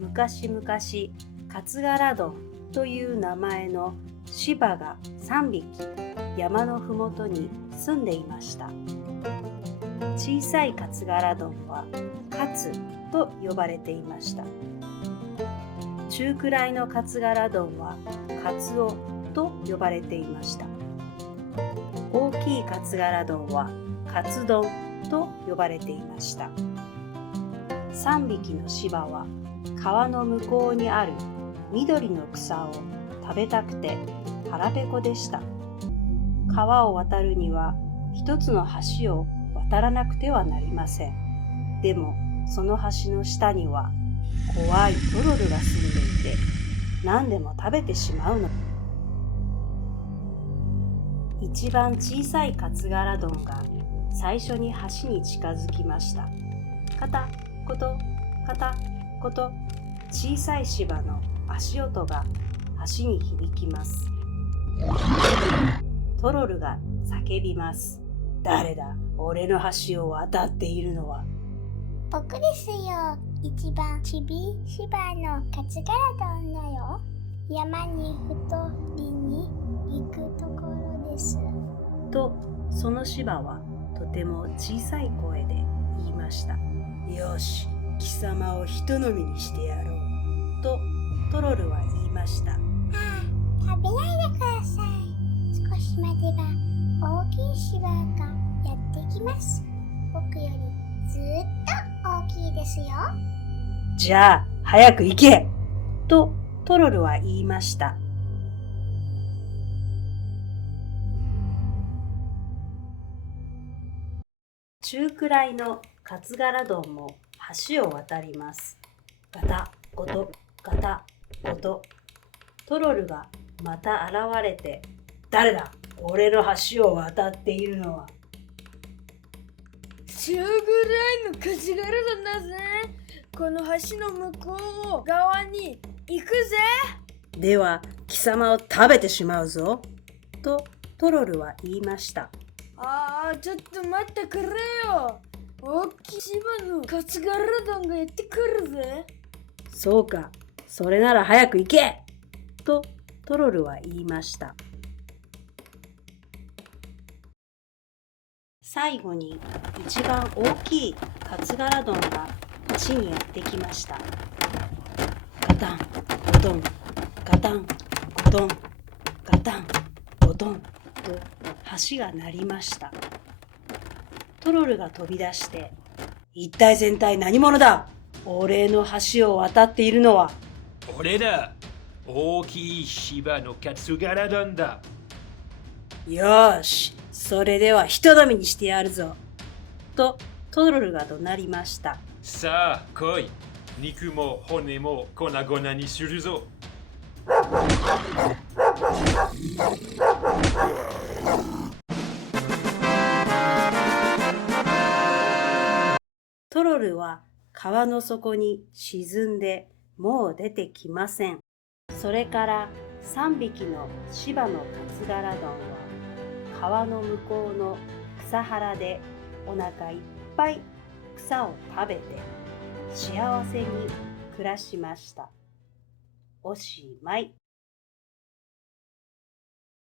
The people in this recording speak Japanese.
昔々カツガラドンという名前の柴が3匹山のふもとに住んでいました。小さいカツガラドンはカツと呼ばれていました。中くらいのカツガラドンはカツオと呼ばれていました。大きいカツガラドンはカツ丼と呼ばれていました。3匹の柴は川の向こうにある緑の草を食べたくて腹ペコでした。川を渡るには一つの橋を渡らなくてはなりません。でもその橋の下には怖いトロルが住んでいて何でも食べてしまうの。一番小さいカツガラドンが最初に橋に近づきました。カタコトカタコト、小さい柴の足音が橋に響きます。トロルが叫びます。誰だ、俺の橋を渡っているのは。僕ですよ。一番ちびしばのカツガラドンだよ。山に太りに行くところです。と、その柴はとても小さい声で言いました。よし、貴様を人飲みにしてやろう。と、トロルは言いました。食べないでください。少し待てば大きい柴がやってきます。僕よりずっと大きいですよ。じゃあ早く行けとトロルは言いました。中くらいのカツガラドンも橋を渡ります。ガタゴトガタゴト。トロルがまた現れて、誰だ、俺の橋を渡っているのは。中ぐらいのカツガラドンだぜ。この橋の向こう側に行くぜ。では貴様を食べてしまうぞ。とトロルは言いました。ちょっと待ってくれよ。大きい柴のカツガラドンがやってくるぜ。そうか、それなら早く行けとトロルは言いました。最後に一番大きいカツガラドンが橋にやってきました。ガタンゴトンガタンゴトンガタンゴトンと橋が鳴りました。トロルが飛び出して、一体全体何者だ、俺の橋を渡っているのは。俺だ、大きい柴のカツガラドンだ。よーし、それでは人飲みにしてやるぞ。とトロルが怒鳴りました。さあ来い、肉も骨も粉々にするぞ。トロルは川の底に沈んでもう出てきません。それから3匹の柴のカツガラドンは川の向こうの草原でお腹いっぱい草を食べて幸せに暮らしました。おしまい。